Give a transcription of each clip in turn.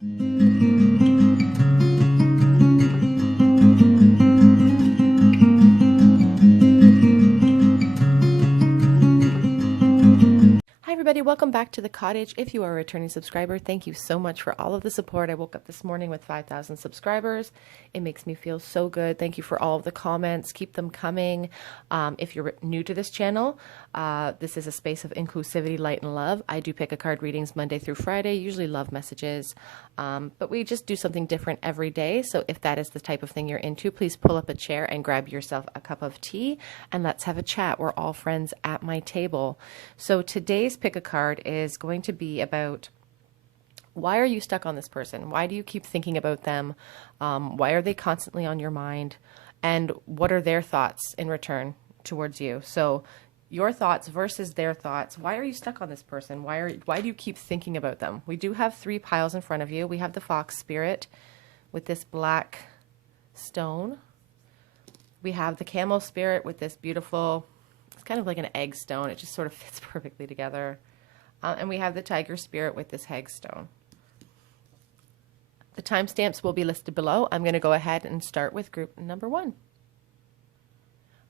Hi everybody, welcome back to the cottage. If you are a returning subscriber, thank you so much for all of the support. I woke up this morning with 5,000 subscribers. It makes me feel so good. Thank you for all of the comments. Keep them coming. If you're new to this channel, this is a space of inclusivity, light, and love. I do pick a card readings Monday through Friday, usually love messages, but we just do something different every day. So if that is the type of thing you're into, please pull up a chair and grab yourself a cup of tea and let's have a chat. We're all friends at my table. So today's pick a card is going to be about, why are you stuck on this person? Why do you keep thinking about them? Why are they constantly on your mind? And what are their thoughts in return towards you? So your thoughts versus their thoughts. Why are you stuck on this person? Why do you keep thinking about them? We do have 3 piles in front of you. We have the fox spirit with this black stone. We have the camel spirit with this beautiful, it's kind of like an egg stone. It just sort of fits perfectly together. And we have the tiger spirit with this hag stone. The timestamps will be listed below. I'm going to go ahead and start with group number 1.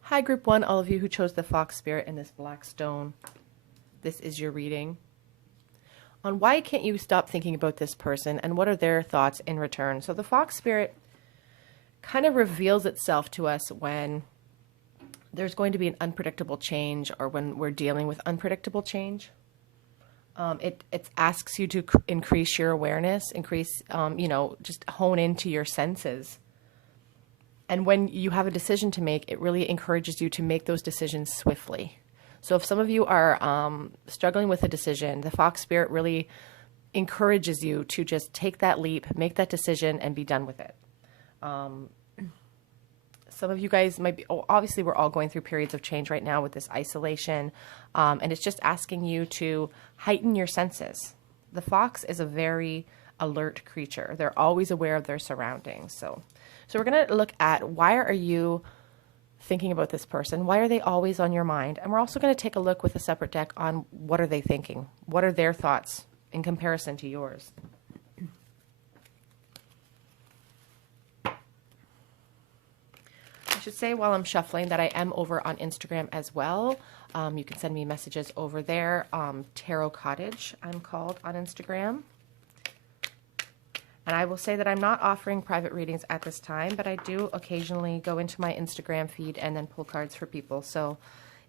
Hi, group 1, all of you who chose the fox spirit and this black stone. This is your reading on why can't you stop thinking about this person and what are their thoughts in return. So the fox spirit kind of reveals itself to us when there's going to be an unpredictable change or when we're dealing with unpredictable change. It asks you to increase your awareness, just hone into your senses. And when you have a decision to make, it really encourages you to make those decisions swiftly. So if some of you are struggling with a decision, the fox spirit really encourages you to just take that leap, make that decision, and be done with it. Some of you guys might be, obviously we're all going through periods of change right now with this isolation, and it's just asking you to heighten your senses. The fox is a very alert creature. They're always aware of their surroundings. So we're going to look at, why are you thinking about this person? Why are they always on your mind? And we're also going to take a look with a separate deck on what are they thinking? What are their thoughts in comparison to yours? I should say while I'm shuffling that I am over on Instagram as well. You can send me messages over there. Tarot Cottage, I'm called on Instagram. And I will say that I'm not offering private readings at this time, but I do occasionally go into my Instagram feed and then pull cards for people. So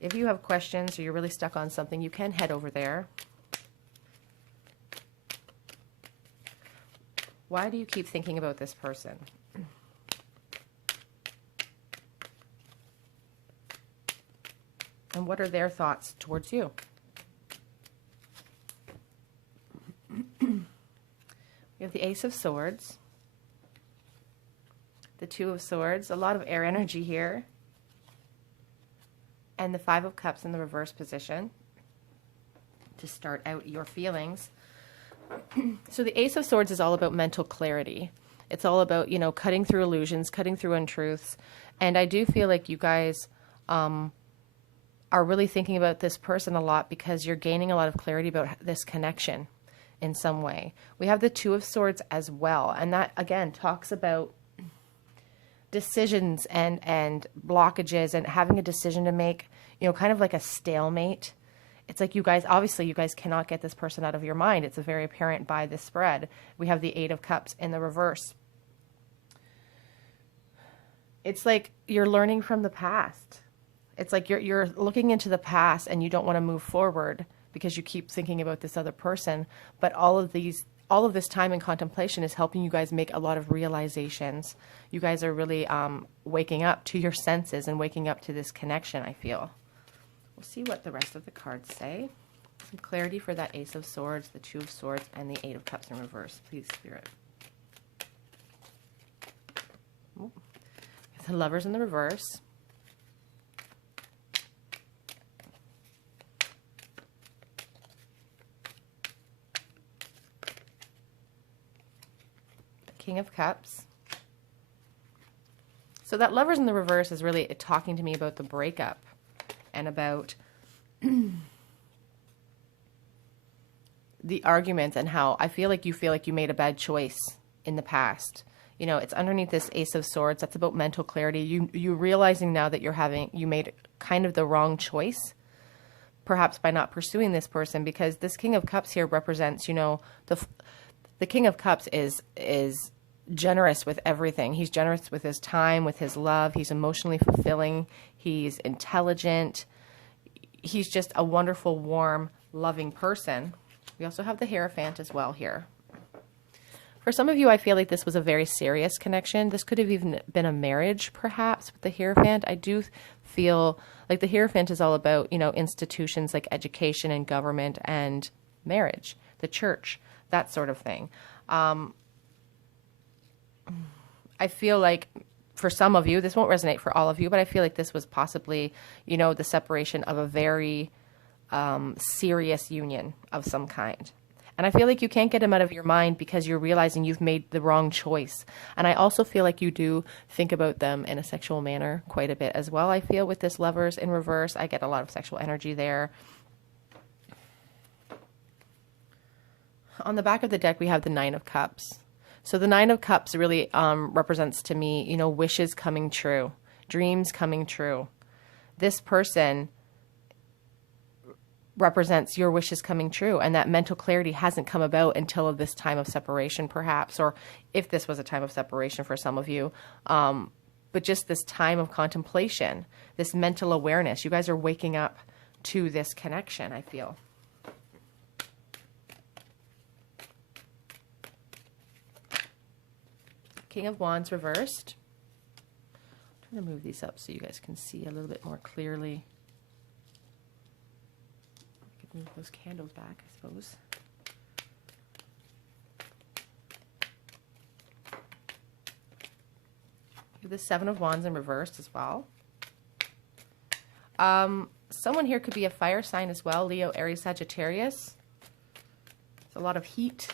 if you have questions or you're really stuck on something, you can head over there. Why do you keep thinking about this person? And what are their thoughts towards you? We have the Ace of Swords, the Two of Swords, a lot of air energy here, and the Five of Cups in the reverse position to start out your feelings. So the Ace of Swords is all about mental clarity. It's all about, cutting through illusions, cutting through untruths. And I do feel like you guys are really thinking about this person a lot because you're gaining a lot of clarity about this connection in some way. We have the Two of Swords as well. And that, again, talks about decisions and blockages and having a decision to make, kind of like a stalemate. It's like you guys cannot get this person out of your mind. It's very apparent by this spread. We have the Eight of Cups in the reverse. It's like you're learning from the past. It's like you're looking into the past and you don't want to move forward because you keep thinking about this other person. But all of this time in contemplation is helping you guys make a lot of realizations. You guys are really waking up to your senses and waking up to this connection, I feel. We'll see what the rest of the cards say. Some clarity for that Ace of Swords, the Two of Swords, and the Eight of Cups in reverse. Please, Spirit. Ooh. The Lovers in the reverse. King of Cups. So that Lovers in the reverse is really talking to me about the breakup and about the arguments and how I feel like you made a bad choice in the past. You know, it's underneath this Ace of Swords. That's about mental clarity. You realizing now that you made kind of the wrong choice, perhaps by not pursuing this person, because this King of Cups here represents, you know, the King of Cups is generous with everything. He's generous with his time, with his love. He's emotionally fulfilling. He's intelligent. He's just a wonderful, warm, loving person. We also have the Hierophant as well here. For some of you, I feel like this was a very serious connection. This could have even been a marriage, perhaps, with the Hierophant. I do feel like the Hierophant is all about, you know, institutions like education and government and marriage, the church, that sort of thing. I feel like for some of you, this won't resonate for all of you, but I feel like this was possibly, you know, the separation of a very serious union of some kind. And I feel like you can't get him out of your mind because you're realizing you've made the wrong choice. And I also feel like you do think about them in a sexual manner quite a bit as well. I feel with this Lovers in reverse, I get a lot of sexual energy there. On the back of the deck, we have the Nine of Cups. So the Nine of Cups really represents to me, you know, wishes coming true, dreams coming true. This person represents your wishes coming true, and that mental clarity hasn't come about until this time of separation, perhaps, or if this was a time of separation for some of you, but just this time of contemplation, this mental awareness. You guys are waking up to this connection, I feel. King of Wands reversed. I'm trying to move these up so you guys can see a little bit more clearly. Move those candles back, I suppose. The Seven of Wands in reverse as well. Someone here could be a fire sign as well. Leo, Aries, Sagittarius. There's a lot of heat.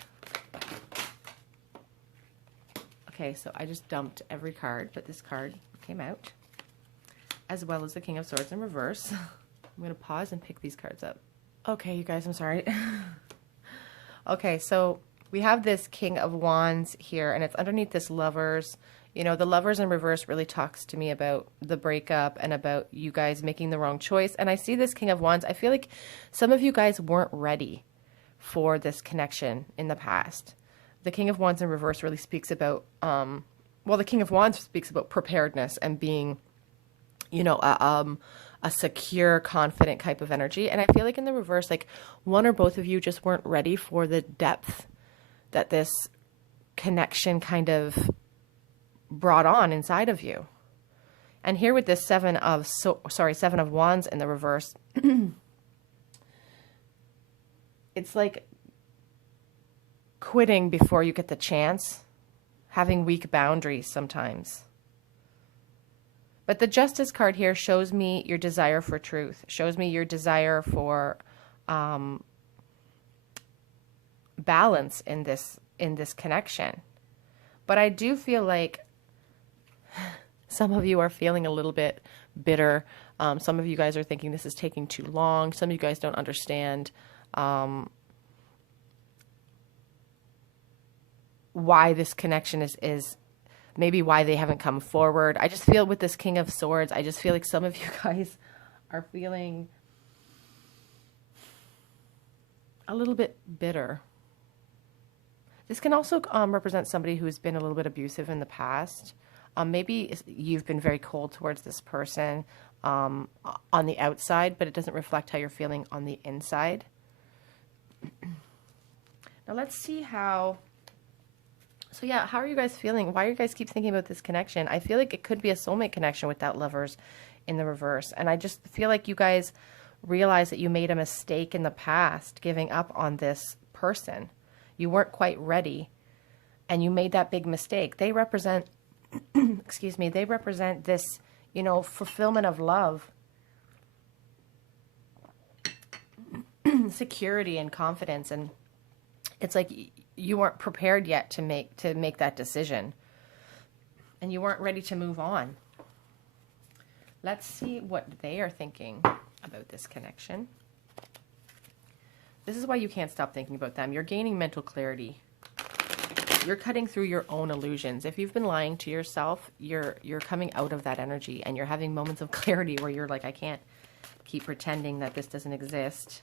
Okay, so I just dumped every card, but this card came out, as well as the King of Swords in reverse. I'm going to pause and pick these cards up. Okay, you guys, I'm sorry. Okay, so we have this King of Wands here, and it's underneath this Lovers. You know, the Lovers in reverse really talks to me about the breakup and about you guys making the wrong choice. And I see this King of Wands. I feel like some of you guys weren't ready for this connection in the past. The King of Wands in reverse really speaks about, well, the King of Wands speaks about preparedness and being, you know, a secure, confident type of energy. And I feel like in the reverse, like one or both of you just weren't ready for the depth that this connection kind of brought on inside of you. And here with this Seven of Wands in the reverse, it's like quitting before you get the chance, having weak boundaries sometimes. But the Justice card here shows me your desire for truth, shows me your desire for balance in this connection. But I do feel like some of you are feeling a little bit bitter. Some of you guys are thinking this is taking too long. Some of you guys don't understand why this connection is maybe why they haven't come forward. I just feel with this King of Swords, I just feel like some of you guys are feeling a little bit bitter. This can also represent somebody who's been a little bit abusive in the past. Maybe you've been very cold towards this person on the outside, but it doesn't reflect how you're feeling on the inside. Now let's see how... So yeah, how are you guys feeling? Why do you guys keep thinking about this connection? I feel like it could be a soulmate connection with that Lovers in the reverse. And I just feel like you guys realize that you made a mistake in the past giving up on this person. You weren't quite ready and you made that big mistake. They represent, excuse me, they represent this, you know, fulfillment of love, security and confidence. And it's like you weren't prepared yet to make that decision, and you weren't ready to move on. Let's see what they are thinking about this connection. This is why you can't stop thinking about them. You're gaining mental clarity. You're cutting through your own illusions. If you've been lying to yourself, you're coming out of that energy, and you're having moments of clarity where you're like, I can't keep pretending that this doesn't exist.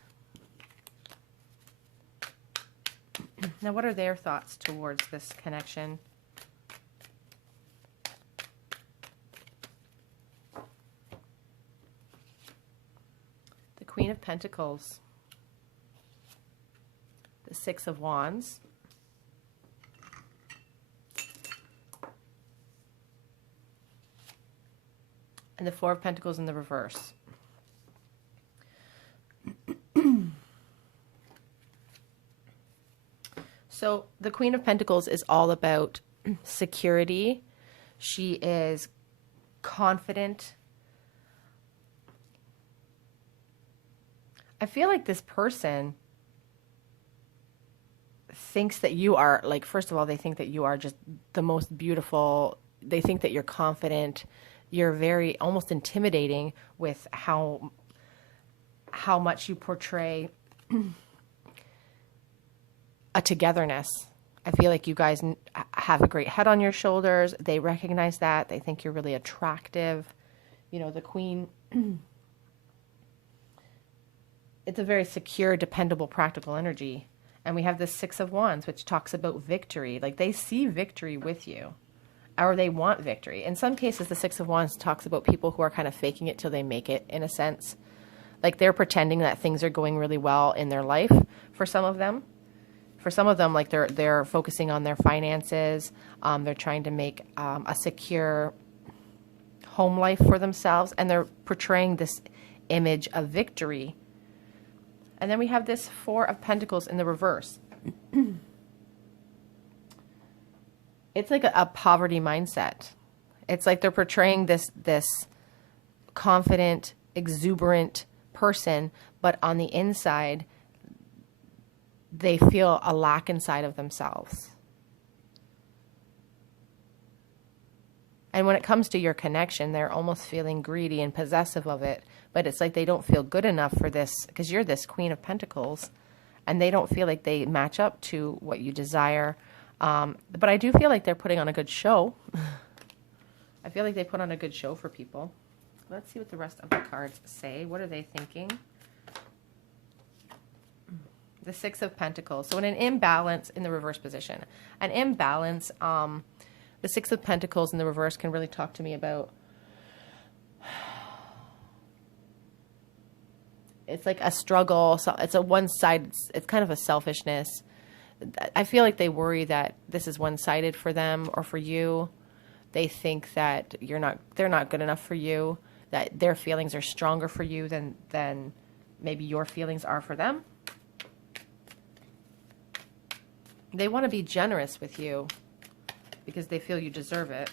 Now, what are their thoughts towards this connection? The Queen of Pentacles. The Six of Wands. And the Four of Pentacles in the reverse. So the Queen of Pentacles is all about security. She is confident. I feel like this person thinks that you are, like, first of all, they think that you are just the most beautiful. They think that you're confident. You're very almost intimidating with how much you portray a togetherness. I feel like you guys have a great head on your shoulders. They recognize that. They think you're really attractive. You know, the Queen, it's a very secure, dependable, practical energy. And we have the Six of Wands, which talks about victory. Like, they see victory with you, or they want victory. In some cases, the Six of Wands talks about people who are kind of faking it till they make it, in a sense. Like, they're pretending that things are going really well in their life for some of them. For some of them, like, they're focusing on their finances. They're trying to make a secure home life for themselves, and they're portraying this image of victory. And then we have this Four of Pentacles in the reverse. It's like a poverty mindset. It's like they're portraying this confident, exuberant person, but on the inside, they feel a lack inside of themselves. And when it comes to your connection, they're almost feeling greedy and possessive of it. But it's like they don't feel good enough for this, because you're this Queen of Pentacles, and they don't feel like they match up to what you desire. But I do feel like they're putting on a good show. I feel like they put on a good show for people. Let's see what the rest of the cards say. What are they thinking? The Six of Pentacles. So in an imbalance in the reverse position, an imbalance, the Six of Pentacles in the reverse can really talk to me about, it's like a struggle. So it's a one-sided, it's kind of a selfishness. I feel like they worry that this is one-sided for them or for you. They think that they're not good enough for you, that their feelings are stronger for you than maybe your feelings are for them. They want to be generous with you because they feel you deserve it.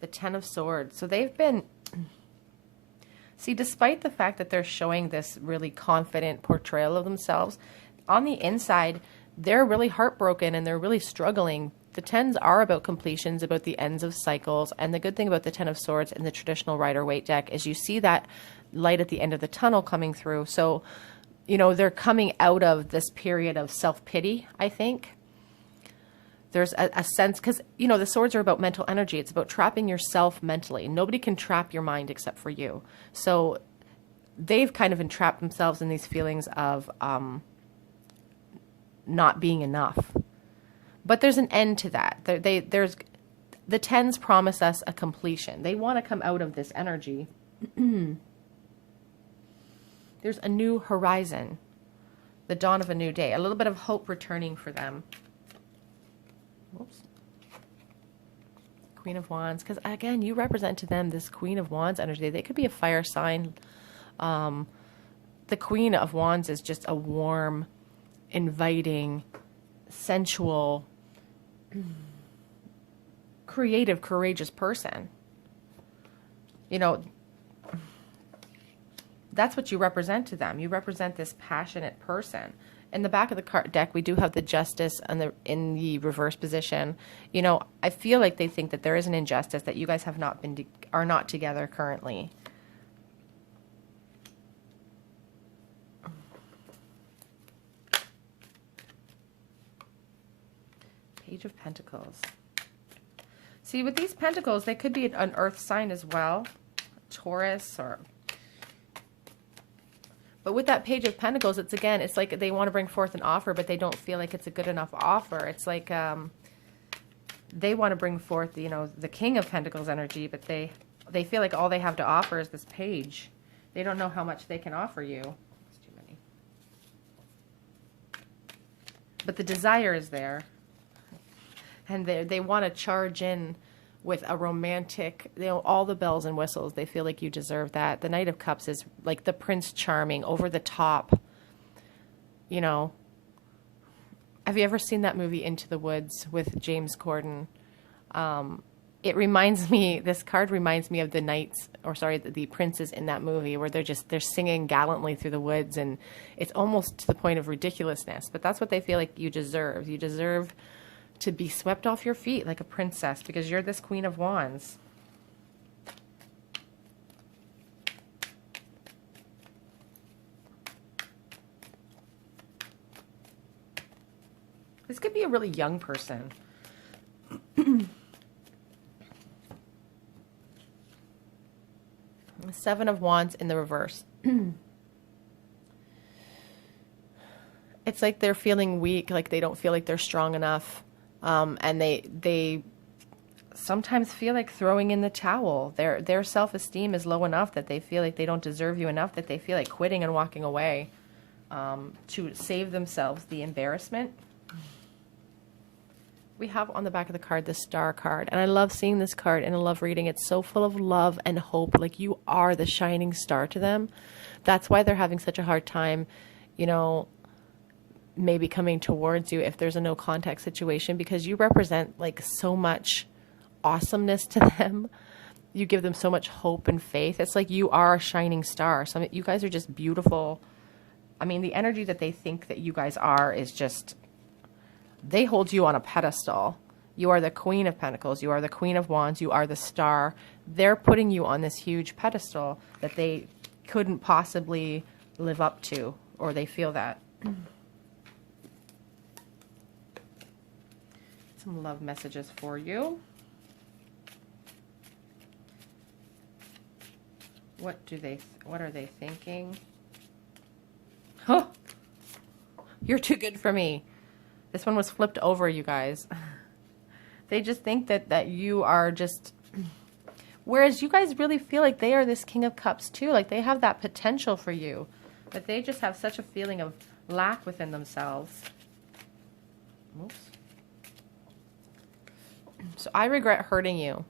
The Ten of Swords. So they've been... See, despite the fact that they're showing this really confident portrayal of themselves, on the inside, they're really heartbroken and they're really struggling. The Tens are about completions, about the ends of cycles. And the good thing about the Ten of Swords in the traditional Rider-Waite deck is you see that light at the end of the tunnel coming through. So, you know, they're coming out of this period of self-pity, I think. There's a sense, because, you know, the swords are about mental energy. It's about trapping yourself mentally. Nobody can trap your mind except for you. So they've kind of entrapped themselves in these feelings of not being enough. But there's an end to that. There's the Tens promise us a completion. They want to come out of this energy. There's a new horizon, the dawn of a new day, a little bit of hope returning for them. Whoops. Queen of Wands, because again, you represent to them this Queen of Wands energy. They could be a fire sign. The Queen of Wands is just a warm, inviting, sensual, creative, courageous person. You know, that's what you represent to them. You represent this passionate person. In the back of the card deck, we do have the Justice in the reverse position. You know, I feel like they think that there is an injustice, that you guys have not are not together currently. Page of Pentacles. See, with these pentacles, they could be an earth sign as well. Taurus or... But with that Page of Pentacles, it's again, it's like they want to bring forth an offer, but they don't feel like it's a good enough offer. It's like they want to bring forth, you know, the King of Pentacles energy, but they feel like all they have to offer is this page. They don't know how much they can offer you. It's too many. But the desire is there. And they want to charge in with a romantic, you know, all the bells and whistles. They feel like you deserve that. The Knight of Cups is like the Prince Charming, over the top. You know, have you ever seen that movie Into the Woods with James Corden? It reminds me, this card reminds me of the knights, or sorry, the princes in that movie, where they're singing gallantly through the woods, and it's almost to the point of ridiculousness. But that's what they feel like you deserve. You deserve to be swept off your feet like a princess, because you're this Queen of Wands. This could be a really young person. Seven of Wands in the reverse. It's like they're feeling weak, like they don't feel like they're strong enough. And they sometimes feel like throwing in the towel. Their self-esteem is low enough that they feel like they don't deserve you enough, that they feel like quitting and walking away to save themselves the embarrassment. We have on the back of the card the Star card, and I love seeing this card and I love reading. It's so full of love and hope, like you are the shining star to them. That's why they're having such a hard time, you know, maybe coming towards you if there's a no contact situation, because you represent like so much awesomeness to them. You give them so much hope and faith. It's like you are a shining star. So you guys are just beautiful. I mean, the energy that they think that you guys are is just, they hold you on a pedestal. You are the Queen of Pentacles. You are the Queen of Wands. You are the star. They're putting you on this huge pedestal that they couldn't possibly live up to, or they feel that. Some love messages for you. What are they thinking? Oh, you're too good for me. This one was flipped over, you guys. They just think that you are just, whereas you guys really feel like they are this King of Cups too. Like they have that potential for you, but they just have such a feeling of lack within themselves. Oops. So I regret hurting you.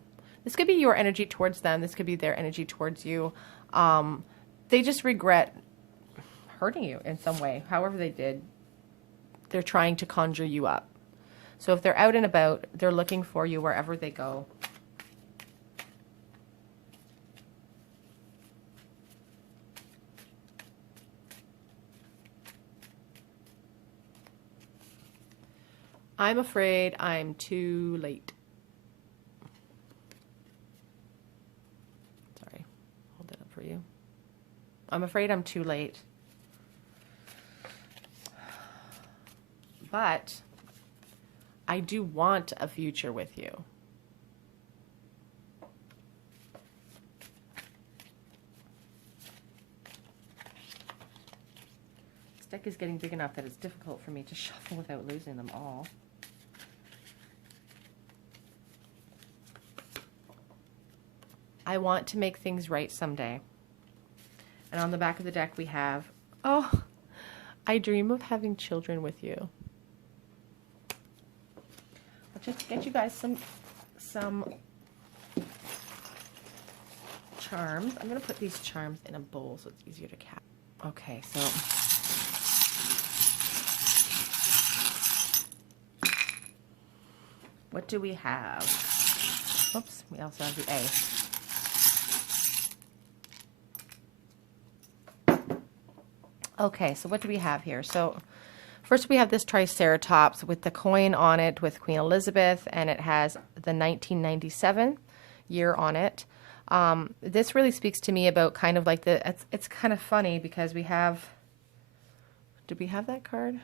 This could be your energy towards them. This could be their energy towards you. They just regret hurting you in some way. However they did, they're trying to conjure you up. So if they're out and about, they're looking for you wherever they go. I'm afraid I'm too late. Sorry, hold that up for you. I'm afraid I'm too late. But I do want a future with you. This deck is getting big enough that it's difficult for me to shuffle without losing them all. I want to make things right someday. And on the back of the deck we have, oh, I dream of having children with you. I'll just get you guys some charms. I'm going to put these charms in a bowl so it's easier to catch. Okay, so what do we have? Oops, we also have the A. Okay, so what do we have here? So first we have this Triceratops with the coin on it with Queen Elizabeth, and it has the 1997 year on it. This really speaks to me about kind of like it's kind of funny because we have, did we have that card?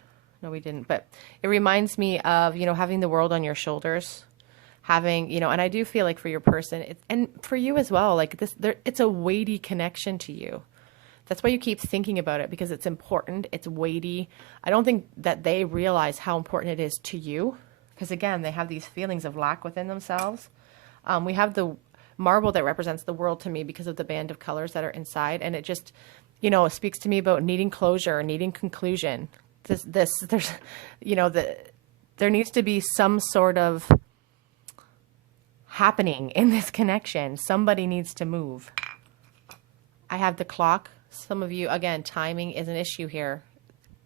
No, we didn't. But it reminds me of, you know, having the world on your shoulders, having, you know, and I do feel like for your person, and for you as well, like this, it's a weighty connection to you. That's why you keep thinking about it, because it's important. It's weighty. I don't think that they realize how important it is to you, because again, they have these feelings of lack within themselves. We have the marble that represents the world to me because of the band of colors that are inside. And it just, you know, speaks to me about needing closure, needing conclusion. There's, you know, there needs to be some sort of happening in this connection. Somebody needs to move. I have the clock. Some of you, again, timing is an issue here.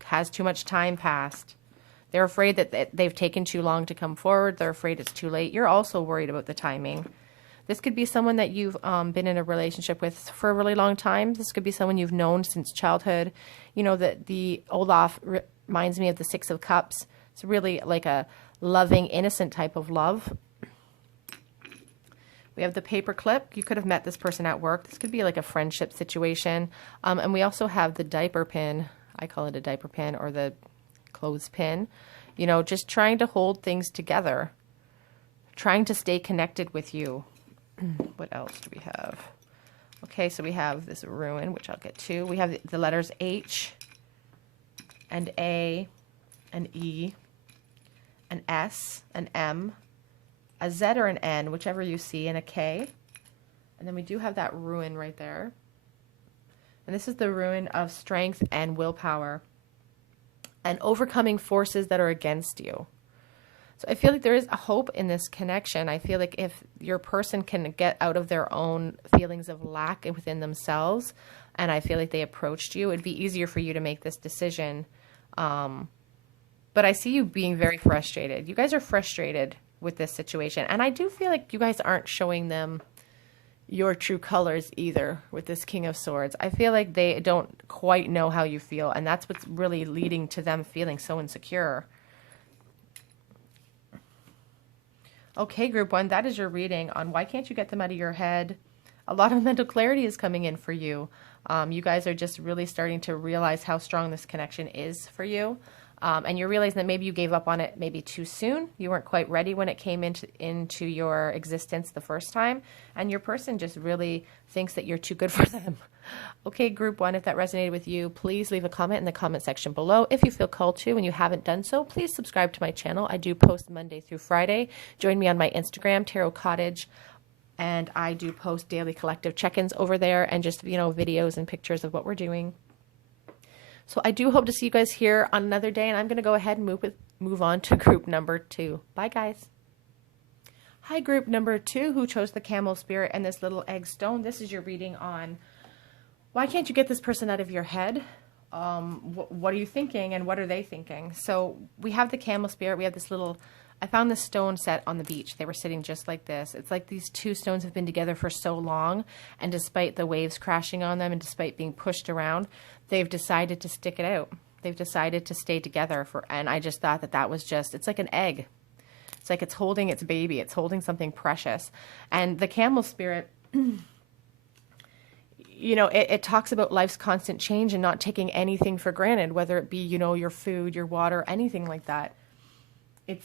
Has too much time passed. They're afraid that they've taken too long to come forward. They're afraid it's too late. You're also worried about the timing. This could be someone that you've been in a relationship with for a really long time. This could be someone you've known since childhood. You know, that the Olaf reminds me of the Six of Cups. It's really like a loving, innocent type of love. We have the paper clip. You could have met this person at work. This could be like a friendship situation. And we also have the diaper pin. I call it a diaper pin, or the clothes pin. You know, just trying to hold things together. Trying to stay connected with you. What else do we have? Okay, so we have this ruin, which I'll get to. We have the letters H and A and E, an S, an M, a Z or an N, whichever you see, and a K. And then we do have that ruin right there. And this is the ruin of strength and willpower and overcoming forces that are against you. So I feel like there is a hope in this connection. I feel like if your person can get out of their own feelings of lack within themselves, and I feel like they approached you, it'd be easier for you to make this decision. But I see you being very frustrated. You guys are frustrated with this situation. And I do feel like you guys aren't showing them your true colors either with this King of Swords. I feel like they don't quite know how you feel, and that's what's really leading to them feeling so insecure. Okay, group one, that is your reading on why can't you get them out of your head. A lot of mental clarity is coming in for you. You guys are just really starting to realize how strong this connection is for you. And you're realizing that maybe you gave up on it maybe too soon. You weren't quite ready when it came into your existence the first time. And your person just really thinks that you're too good for them. Okay, group one, if that resonated with you, please leave a comment in the comment section below. If you feel called to and you haven't done so, please subscribe to my channel. I do post Monday through Friday. Join me on my Instagram, Tarot Cottage. And I do post daily collective check-ins over there and just, you know, videos and pictures of what we're doing. So I do hope to see you guys here on another day, and I'm going to go ahead and move on to group number 2. Bye, guys. Hi, group number 2, who chose the camel spirit and this little egg stone. This is your reading on why can't you get this person out of your head? What are you thinking, and what are they thinking? So we have the camel spirit. We have this little... I found this stone set on the beach. They were sitting just like this. It's like these two stones have been together for so long, and despite the waves crashing on them and despite being pushed around, they've decided to stick it out. They've decided to stay together and I just thought that was just, it's like an egg. It's like it's holding its baby. It's holding something precious. And the camel spirit, you know, it talks about life's constant change and not taking anything for granted, whether it be, you know, your food, your water, anything like that. It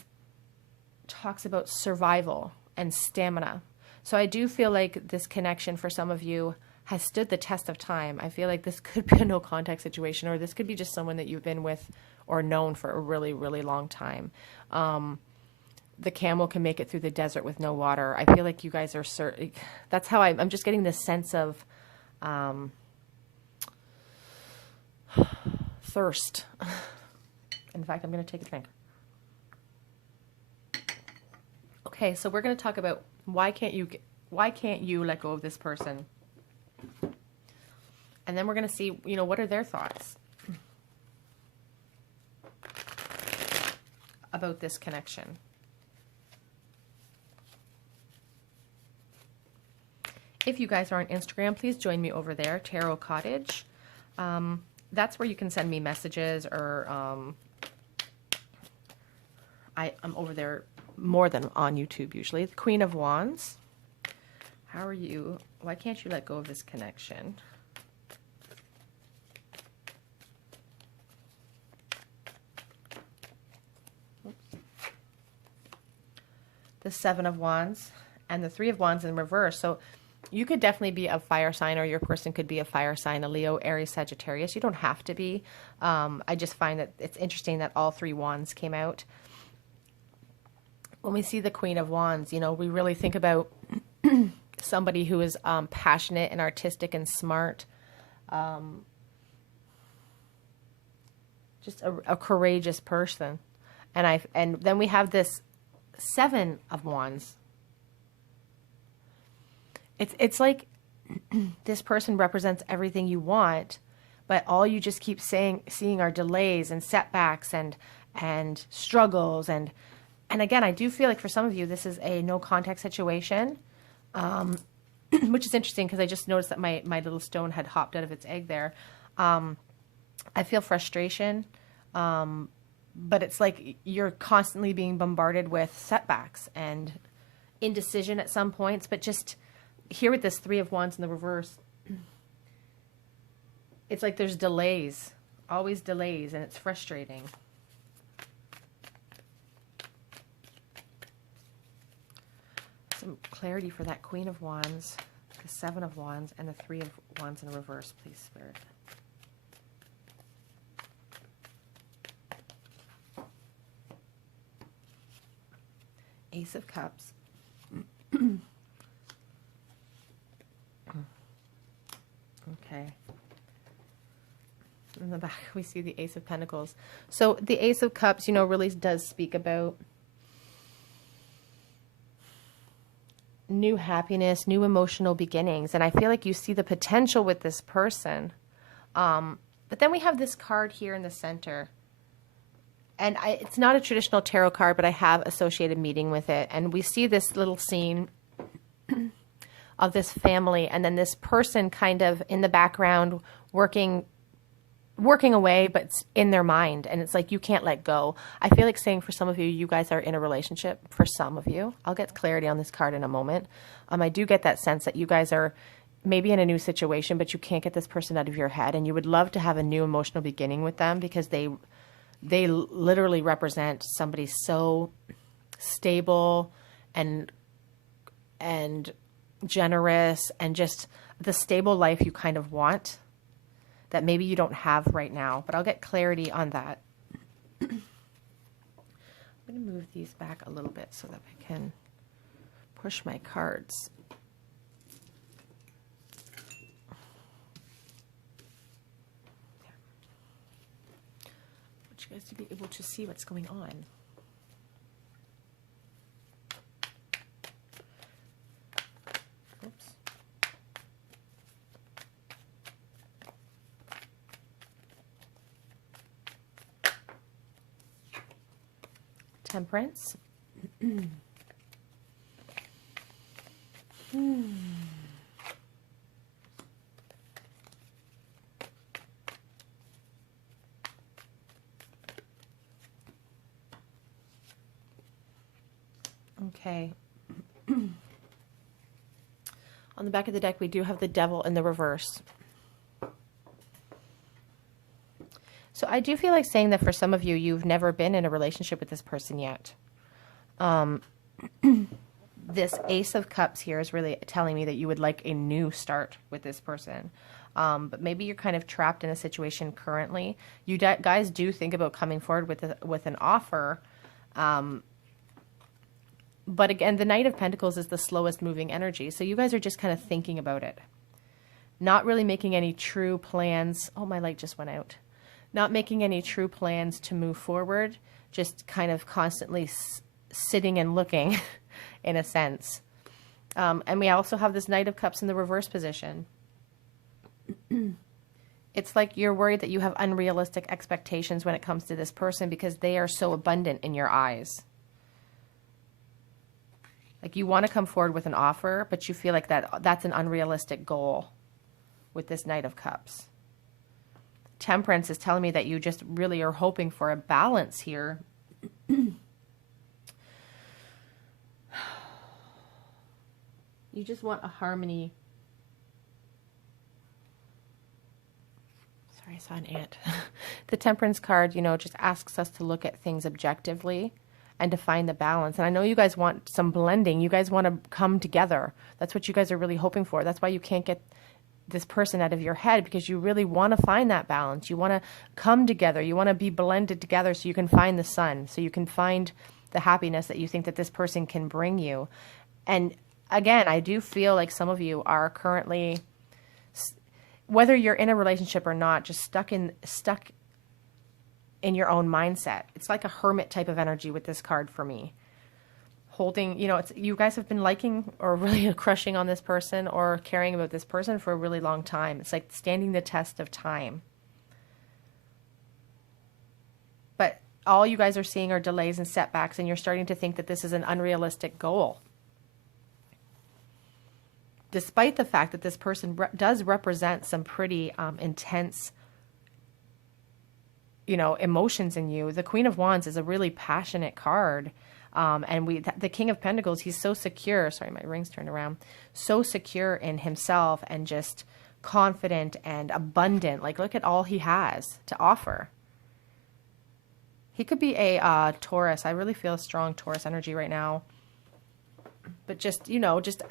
talks about survival and stamina. So I do feel like this connection for some of you has stood the test of time. I feel like this could be a no contact situation, or this could be just someone that you've been with or known for a really, really long time. The camel can make it through the desert with no water. I feel like you guys are certain. That's how I'm just getting this sense of thirst. In fact, I'm going to take a drink. Okay, so we're going to talk about why can't you let go of this person? And then we're going to see, you know, what are their thoughts about this connection. If you guys are on Instagram, please join me over there, Tarot Cottage. That's where you can send me messages, or I'm over there more than on YouTube usually. The Queen of Wands. How are you? Why can't you let go of this connection? the Seven of Wands, and the Three of Wands in reverse. So you could definitely be a fire sign, or your person could be a fire sign, a Leo, Aries, Sagittarius. You don't have to be. I just find that it's interesting that all three wands came out. When we see the Queen of Wands, you know, we really think about somebody who is passionate and artistic and smart. Just a courageous person. And then we have this Seven of Wands. It's like this person represents everything you want, but all you just keep seeing are delays and setbacks and struggles. And again, I do feel like for some of you, this is a no contact situation, which is interesting because I just noticed that my little stone had hopped out of its egg there. I feel frustration, but it's like you're constantly being bombarded with setbacks and indecision at some points, but just here with this Three of Wands in the reverse, it's like there's delays, always delays, and it's frustrating. Some clarity for that Queen of Wands, the Seven of Wands, and the Three of Wands in reverse, please, Spirit. Ace of Cups. Okay. In the back, we see the Ace of Pentacles. So the Ace of Cups, you know, really does speak about new happiness, new emotional beginnings. And I feel like you see the potential with this person. But then we have this card here in the center. And it's not a traditional tarot card, but I have associated meaning with it. And we see this little scene of this family, and then this person kind of in the background working away, but it's in their mind, and it's like you can't let go. I feel like saying for some of you, you guys are in a relationship. For some of you, I'll get clarity on this card in a moment. I do get that sense that you guys are maybe in a new situation, but you can't get this person out of your head, and you would love to have a new emotional beginning with them because they literally represent somebody so stable and generous and just the stable life you kind of want that maybe you don't have right now. But I'll get clarity on that. I'm going to move these back a little bit so that I can push my cards. I want you guys to be able to see what's going on. Oops. Temperance. Okay. On the back of the deck, we do have the Devil in the reverse. So I do feel like saying that for some of you, you've never been in a relationship with this person yet. This Ace of Cups here is really telling me that you would like a new start with this person. But maybe you're kind of trapped in a situation currently. You guys do think about coming forward with an offer. But again, the Knight of Pentacles is the slowest moving energy. So you guys are just kind of thinking about it. Not really making any true plans. Oh, my light just went out. Not making any true plans to move forward. Just kind of constantly sitting and looking in a sense. And we also have this Knight of Cups in the reverse position. It's like you're worried that you have unrealistic expectations when it comes to this person because they are so abundant in your eyes. Like you want to come forward with an offer, but you feel like that's an unrealistic goal with this Knight of Cups. Temperance is telling me that you just really are hoping for a balance here. You just want a harmony. Sorry, I saw an ant. The Temperance card, you know, just asks us to look at things objectively and to find the balance. And I know you guys want some blending. You guys want to come together. That's what you guys are really hoping for. That's why you can't get this person out of your head, because you really want to find that balance. You want to come together. You want to be blended together so you can find the sun, so you can find the happiness that you think that this person can bring you. And again, I do feel like some of you are currently, whether you're in a relationship or not, just stuck in your own mindset. It's like a hermit type of energy with this card for me. Holding, you know, it's, you guys have been liking or really crushing on this person or caring about this person for a really long time. It's like standing the test of time. But all you guys are seeing are delays and setbacks, and you're starting to think that this is an unrealistic goal. Despite the fact that this person does represent some pretty intense, you know, emotions in you. The Queen of Wands is a really passionate card. And the King of Pentacles, he's so secure. Sorry, my ring's turned around. So secure in himself and just confident and abundant. Like, look at all he has to offer. He could be a Taurus. I really feel a strong Taurus energy right now. But just, you know, just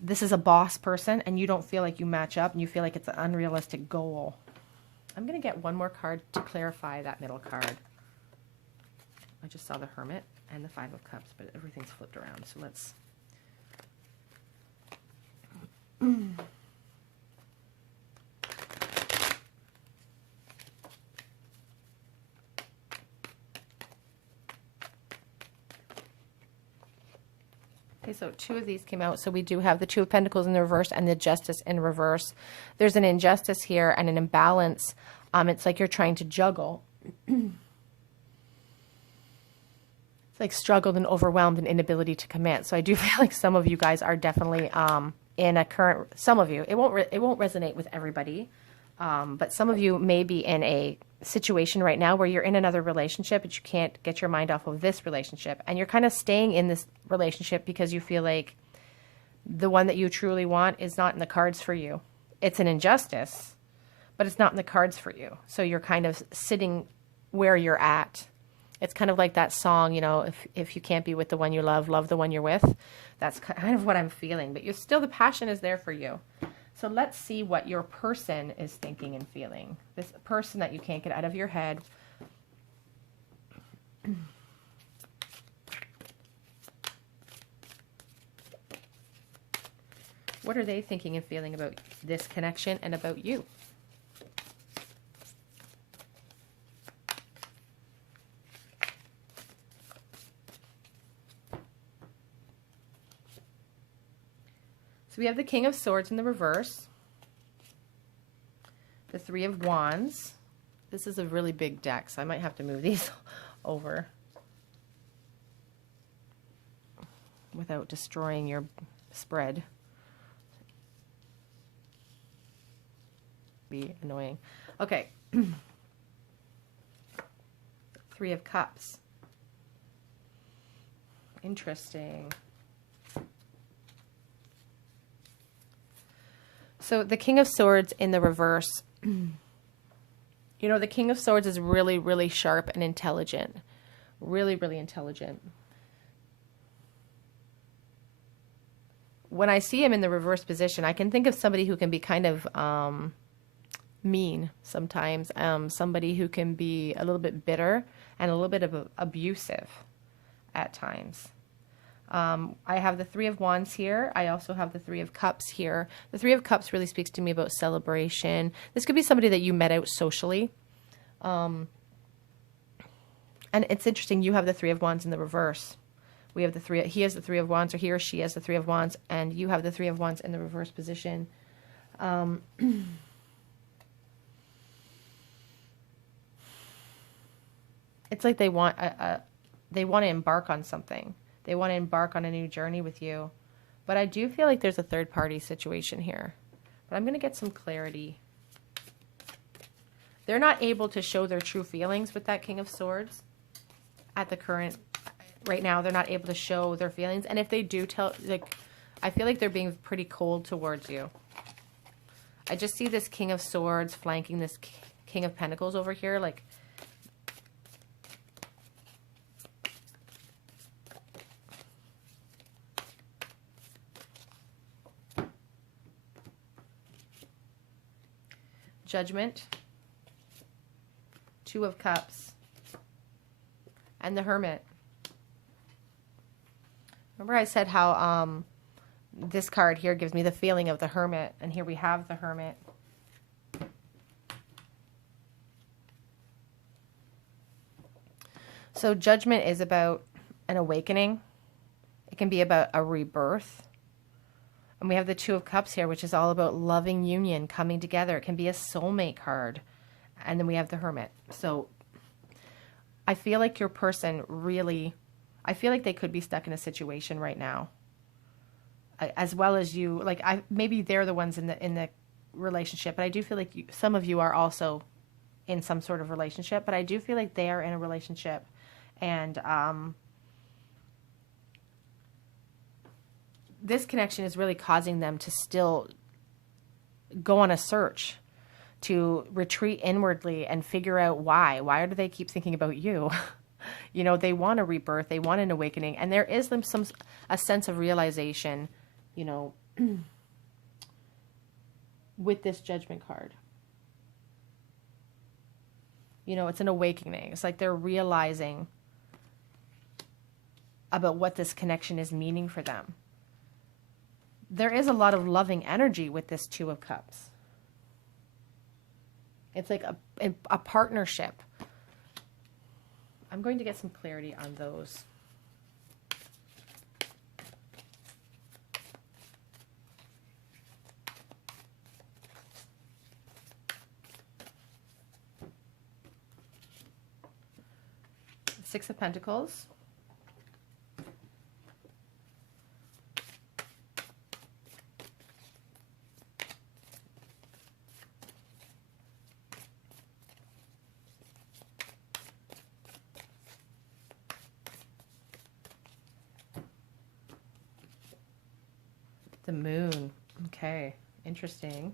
this is a boss person, and you don't feel like you match up, and you feel like it's an unrealistic goal. I'm going to get one more card to clarify that middle card. I just saw the Hermit and the Five of Cups, but everything's flipped around. So let's... Okay, so two of these came out. So we do have the Two of Pentacles in the reverse and the Justice in reverse. There's an injustice here and an imbalance. It's like you're trying to juggle. It's like struggled and overwhelmed and inability to commit. So I do feel like some of you guys are definitely in a current, some of you, it won't resonate with everybody, but some of you may be in a situation right now where you're in another relationship, but you can't get your mind off of this relationship. And you're kind of staying in this relationship because you feel like the one that you truly want is not in the cards for you. It's an injustice, but it's not in the cards for you. So you're kind of sitting where you're at. It's kind of like that song, you know, if you can't be with the one you love, love the one you're with. That's kind of what I'm feeling. But you're still, the passion is there for you. So let's see what your person is thinking and feeling. This person that you can't get out of your head. What are they thinking and feeling about this connection and about you? So we have the King of Swords in the reverse, the Three of Wands. This is a really big deck, so I might have to move these over without destroying your spread. Be annoying. Okay. Three of Cups. Interesting. So the King of Swords in the reverse, you know, the King of Swords is really, really sharp and intelligent. Really, really intelligent. When I see him in the reverse position, I can think of somebody who can be kind of mean sometimes. Somebody who can be a little bit bitter and a little bit of abusive at times. I have the Three of Wands here. I also have the Three of Cups here. The Three of Cups really speaks to me about celebration. This could be somebody that you met out socially. And it's interesting, you have the Three of Wands in the reverse. We have the he has the Three of Wands, or he or she has the Three of Wands, and you have the Three of Wands in the reverse position. It's like they want they want to embark on something. They want to embark on a new journey with you. But I do feel like there's a third party situation here. But I'm going to get some clarity. They're not able to show their true feelings with that King of Swords at the current, right now. They're not able to show their feelings. And if they do tell, like, I feel like they're being pretty cold towards you. I just see this King of Swords flanking this King of Pentacles over here. Like, Judgment, Two of Cups, and the Hermit. Remember I said how this card here gives me the feeling of the Hermit, and here we have the Hermit. So Judgment is about an awakening. It can be about a rebirth. And we have the Two of Cups here, which is all about loving union, coming together. It can be a soulmate card. And then we have the Hermit. So I feel like your person really, I feel like they could be stuck in a situation right now. As well as you, like maybe they're the ones in the relationship, but I do feel like some of you are also in some sort of relationship, but I do feel like they are in a relationship, and this connection is really causing them to still go on a search, to retreat inwardly and figure out why do they keep thinking about you? You know, they want a rebirth, they want an awakening, and there is a sense of realization, you know, with this Judgment card. You know, it's an awakening. It's like they're realizing about what this connection is meaning for them. There is a lot of loving energy with this Two of Cups. It's like a partnership. I'm going to get some clarity on those. Six of Pentacles. The Moon. Okay, interesting.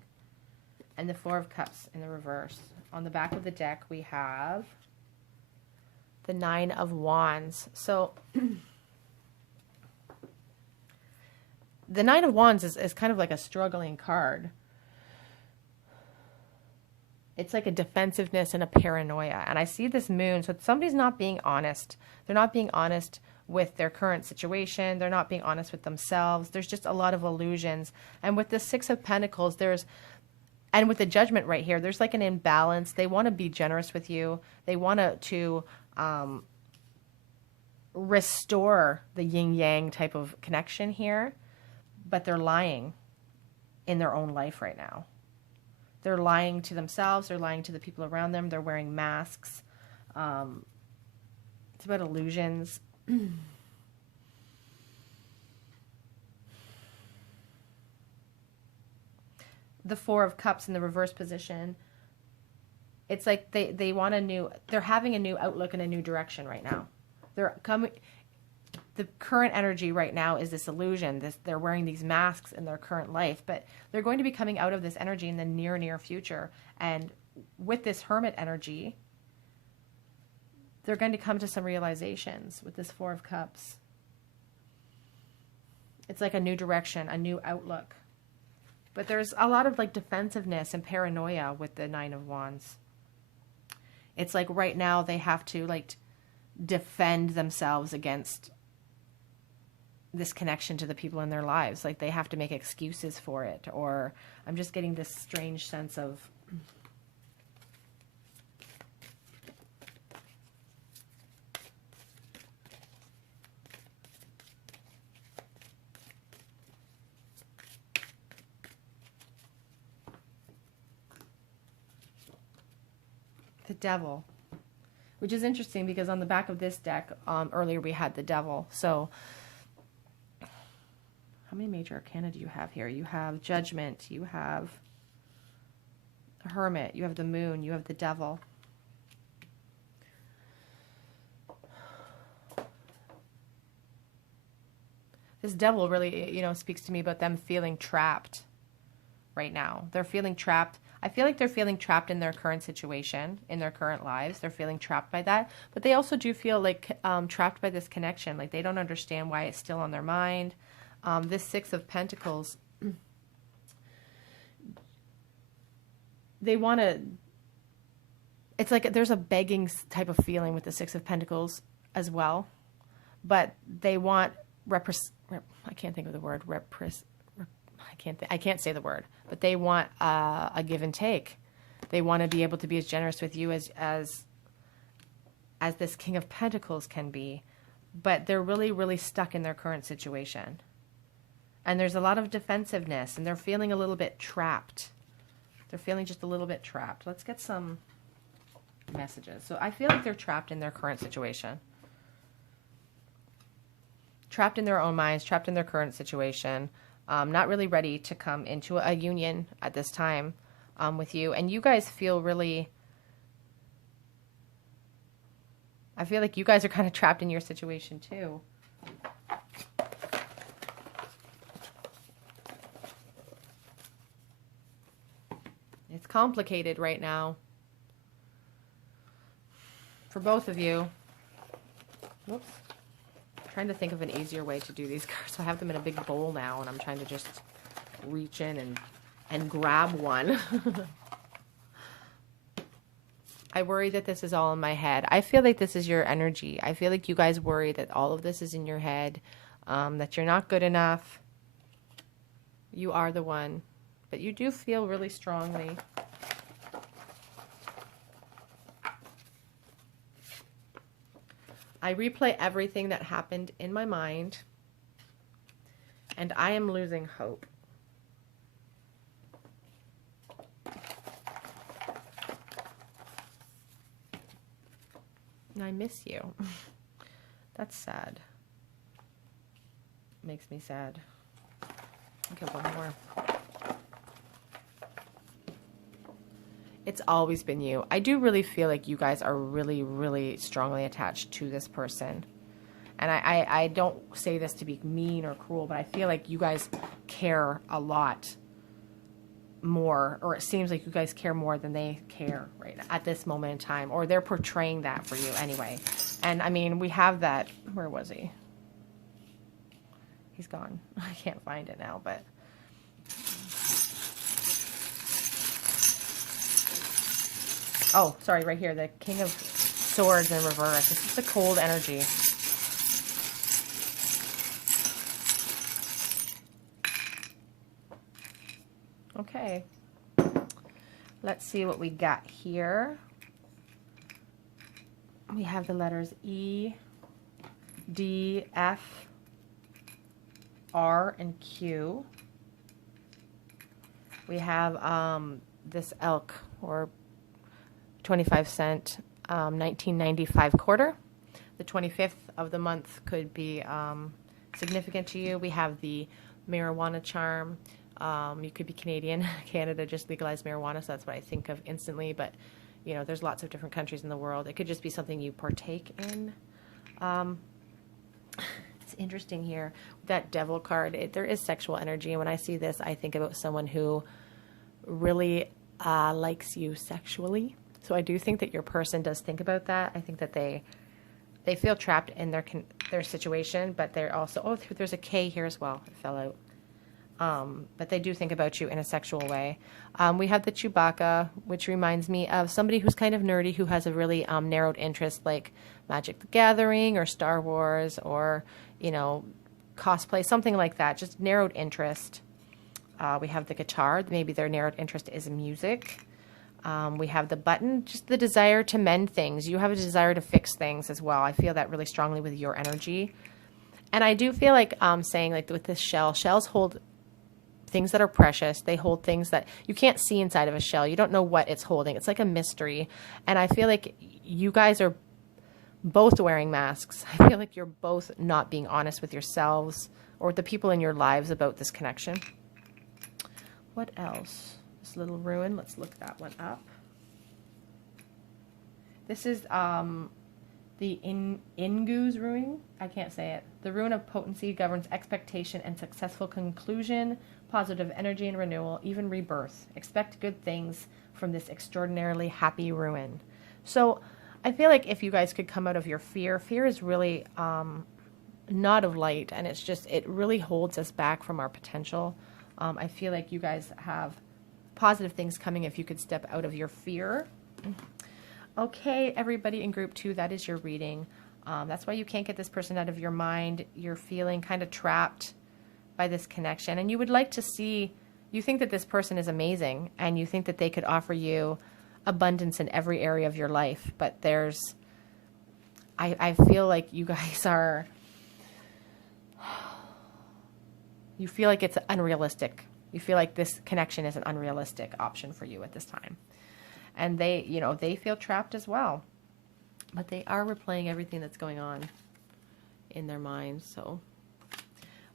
And the Four of Cups in the reverse. On the back of the deck, we have the Nine of Wands. So the Nine of Wands is kind of like a struggling card. It's like a defensiveness and a paranoia. And I see this Moon. So somebody's not being honest. They're not being honest with their current situation. They're not being honest with themselves. There's just a lot of illusions. And with the Six of Pentacles, and with the Judgment right here, there's like an imbalance. They want to be generous with you. They want to restore the yin-yang type of connection here, but they're lying in their own life right now. They're lying to themselves. They're lying to the people around them. They're wearing masks. It's about illusions. The Four of Cups in the reverse position. It's like they want they're having a new outlook and a new direction right now. The current energy right now is this illusion. They're wearing these masks in their current life, but they're going to be coming out of this energy in the near future. And with this Hermit energy, they're going to come to some realizations with this Four of Cups. It's like a new direction, a new outlook. But there's a lot of like defensiveness and paranoia with the Nine of Wands. It's like right now they have to like defend themselves against this connection to the people in their lives. Like they have to make excuses for it. Or I'm just getting this strange sense of the Devil, which is interesting because on the back of this deck, earlier we had the Devil. So how many major arcana do you have here? You have Judgment, you have Hermit, you have the Moon, you have the Devil. This Devil really, you know, speaks to me about them feeling trapped right now. They're feeling trapped. I feel like they're feeling trapped in their current situation, in their current lives. They're feeling trapped by that. But they also do feel like trapped by this connection. Like they don't understand why it's still on their mind. This Six of Pentacles. they want to, it's like there's a begging type of feeling with the Six of Pentacles as well, but they want I can't think of the word, I can't say the word, but they want a give and take. They want to be able to be as generous with you as this King of Pentacles can be, but they're really, really stuck in their current situation. And there's a lot of defensiveness, and they're feeling a little bit trapped. They're feeling just a little bit trapped. Let's get some messages. So I feel like they're trapped in their current situation. Trapped in their own minds, trapped in their current situation. Not really ready to come into a union at this time with you. And you guys feel really... I feel like you guys are kind of trapped in your situation too. It's complicated right now for both of you. Whoops. I'm trying to think of an easier way to do these cards. So I have them in a big bowl now, and I'm trying to just reach in and grab one. I worry that this is all in my head. I feel like this is your energy. I feel like you guys worry that all of this is in your head, that you're not good enough. You are the one. But you do feel really strongly. I replay everything that happened in my mind, and I am losing hope. And I miss you. That's sad. Makes me sad. Okay, one more. It's always been you. I do really feel like you guys are really, really strongly attached to this person. And I don't say this to be mean or cruel, but I feel like you guys care a lot more, or it seems like you guys care more than they care right now, at this moment in time, or they're portraying that for you anyway. And I mean, we have that. Where was he? He's gone. I can't find it now, but... Oh, sorry, right here. The King of Swords in reverse. This is the cold energy. Okay. Let's see what we got here. We have the letters E, D, F, R, and Q. We have this elk, or 25-cent 1995 quarter. The 25th of the month could be significant to you. We have the marijuana charm. You could be Canadian. Canada just legalized marijuana, so that's what I think of instantly. But, you know, there's lots of different countries in the world. It could just be something you partake in. It's interesting here. That devil card, there is sexual energy. And when I see this, I think about someone who really likes you sexually. So I do think that your person does think about that. I think that they feel trapped in their situation, but they're also, oh, there's a K here as well. It fell out. But they do think about you in a sexual way. We have the Chewbacca, which reminds me of somebody who's kind of nerdy, who has a really narrowed interest, like Magic the Gathering or Star Wars or, you know, cosplay, something like that. Just narrowed interest. We have the guitar. Maybe their narrowed interest is music. We have the button, just the desire to mend things. You have a desire to fix things as well. I feel that really strongly with your energy. And I do feel like saying, like with this shell, shells hold things that are precious. They hold things that you can't see inside of a shell. You don't know what it's holding. It's like a mystery. And I feel like you guys are both wearing masks. I feel like you're both not being honest with yourselves or with the people in your lives about this connection. What else? This little ruin. Let's look that one up. This is the Ingu's ruin. I can't say it. The rune of potency governs expectation and successful conclusion, positive energy and renewal, even rebirth. Expect good things from this extraordinarily happy ruin. So I feel like if you guys could come out of your fear, fear is really not of light, and it's just, it really holds us back from our potential. I feel like you guys have positive things coming if you could step out of your fear. Okay, everybody in group 2, that is your reading. That's why you can't get this person out of your mind. You're feeling kind of trapped by this connection, and you would like to see, you think that this person is amazing, and you think that they could offer you abundance in every area of your life, but there's, I feel like you guys are, you feel like it's unrealistic. You feel like this connection is an unrealistic option for you at this time. And they, you know, they feel trapped as well. But they are replaying everything that's going on in their minds. So,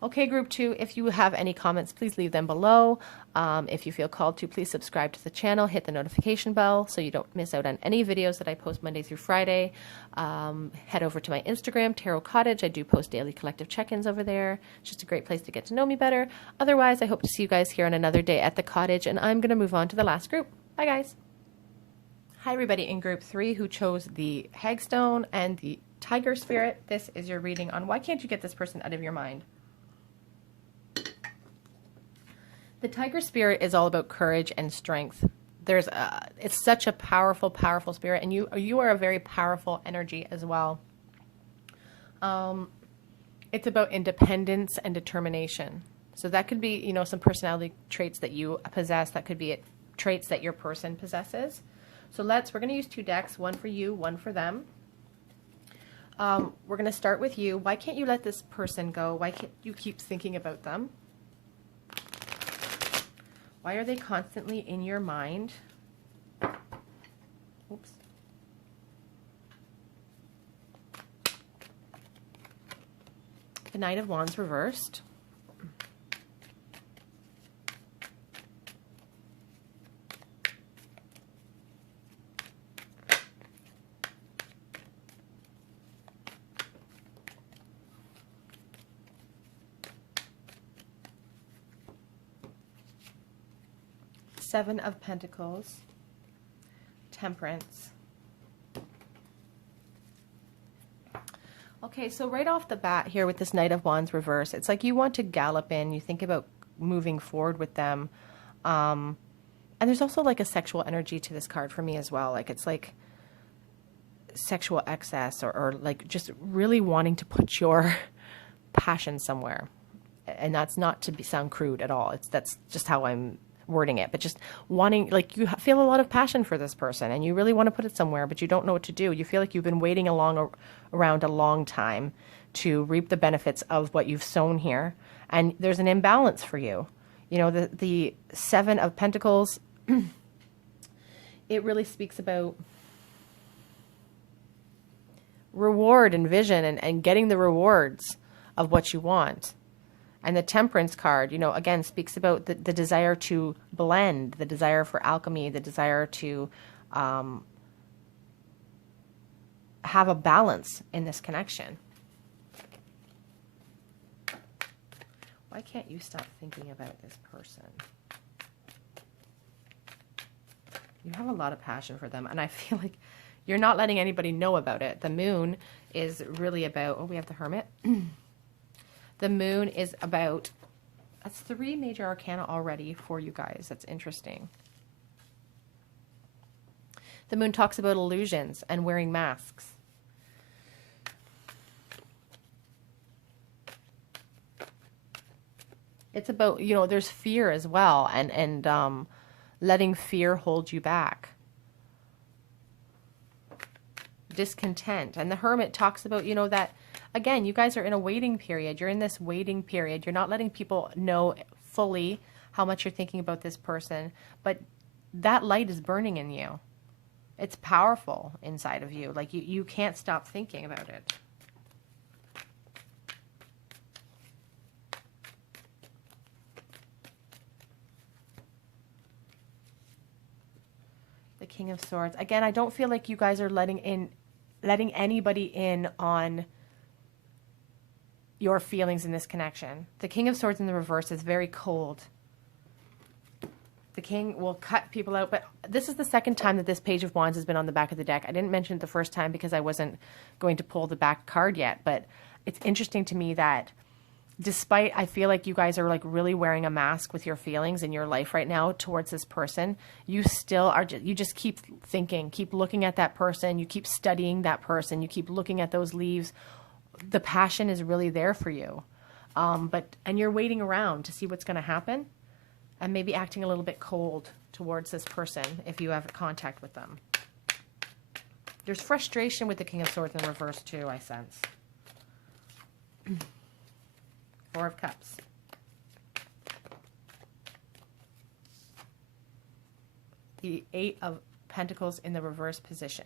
okay, group 2, if you have any comments, please leave them below. If you feel called to, please subscribe to the channel, hit the notification bell so you don't miss out on any videos that I post Monday through Friday. Head over to my Instagram, Tarot Cottage. I do post daily collective check-ins over there. It's just a great place to get to know me better. Otherwise, I hope to see you guys here on another day at the cottage, and I'm going to move on to the last group. Bye, guys. Hi, everybody in group 3 who chose the Hagstone and the Tiger Spirit. This is your reading on why can't you get this person out of your mind. The Tiger Spirit is all about courage and strength. It's such a powerful, powerful spirit, and you are a very powerful energy as well. It's about independence and determination. So that could be, you know, some personality traits that you possess. That could be traits that your person possesses. So we're going to use 2 decks, one for you, one for them. We're going to start with you. Why can't you let this person go? Why can't you keep thinking about them? Why are they constantly in your mind? Oops. The Knight of Wands reversed. Seven of Pentacles, Temperance. Okay, so right off the bat here with this Knight of Wands reverse, it's like you want to gallop in, you think about moving forward with them. And there's also like a sexual energy to this card for me as well. Like it's like sexual excess or like just really wanting to put your passion somewhere. And that's not to sound crude at all. That's just how I'm wording it, but just wanting, like you feel a lot of passion for this person and you really want to put it somewhere, but you don't know what to do. You feel like you've been waiting around a long time to reap the benefits of what you've sown here, and there's an imbalance for you. You know, the Seven of Pentacles, it really speaks about reward and vision and getting the rewards of what you want. And the Temperance card, you know, again, speaks about the desire to blend, the desire for alchemy, the desire to have a balance in this connection. Why can't you stop thinking about this person? You have a lot of passion for them, and I feel like you're not letting anybody know about it. The Moon is really about, oh, we have the Hermit. The Moon is about, that's 3 major arcana already for you guys. That's interesting. The Moon talks about illusions and wearing masks. It's about, you know, there's fear as well, and letting fear hold you back. Discontent. And the Hermit talks about, you know, that again, you guys are in a waiting period. You're in this waiting period. You're not letting people know fully how much you're thinking about this person, but that light is burning in you. It's powerful inside of you. Like you can't stop thinking about it. The King of Swords. Again, I don't feel like you guys are letting anybody in on your feelings in this connection. The King of Swords in the reverse is very cold. The King will cut people out, but this is the second time that this Page of Wands has been on the back of the deck. I didn't mention it the first time because I wasn't going to pull the back card yet, but it's interesting to me that despite, I feel like you guys are like really wearing a mask with your feelings in your life right now towards this person, you still are, you just keep thinking, keep looking at that person, you keep studying that person, you keep looking at those leaves. The passion is really there for you. And you're waiting around to see what's going to happen, and maybe acting a little bit cold towards this person if you have contact with them. There's frustration with the King of Swords in reverse too, I sense. Four of Cups. The Eight of Pentacles in the reverse position.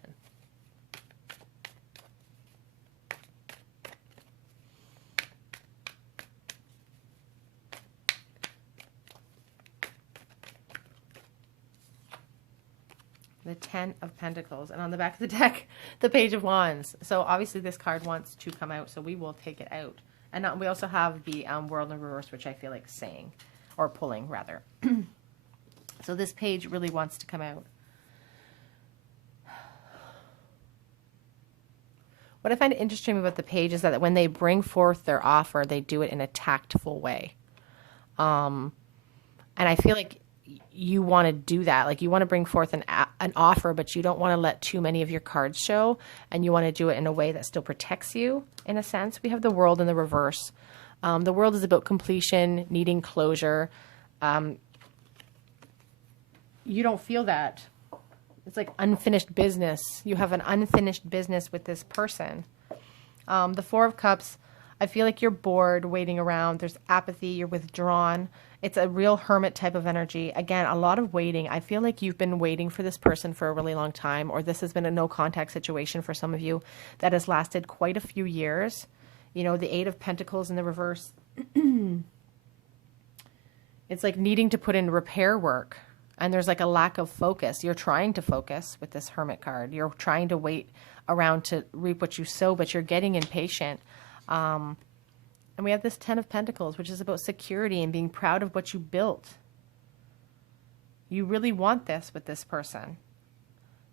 The Ten of Pentacles. And on the back of the deck, the Page of Wands. So obviously this card wants to come out, so we will take it out. And we also have the World in reverse, which I feel like saying, or pulling rather. So this page really wants to come out. What I find interesting about the page is that when they bring forth their offer, they do it in a tactful way. And I feel like you want to do that. Like you want to bring forth an offer, but you don't want to let too many of your cards show. And you want to do it in a way that still protects you, in a sense. We have the World in the reverse. The World is about completion, needing closure. You don't feel that. It's like unfinished business. You have an unfinished business with this person. The Four of Cups, I feel like you're bored, waiting around. There's apathy. You're withdrawn. It's a real hermit type of energy. Again, a lot of waiting. I feel like you've been waiting for this person for a really long time, or this has been a no contact situation for some of you that has lasted quite a few years. You know, the Eight of Pentacles in the reverse. It's like needing to put in repair work. And there's like a lack of focus. You're trying to focus with this Hermit card. You're trying to wait around to reap what you sow, but you're getting impatient. And we have this Ten of Pentacles, which is about security and being proud of what you built. You really want this with this person.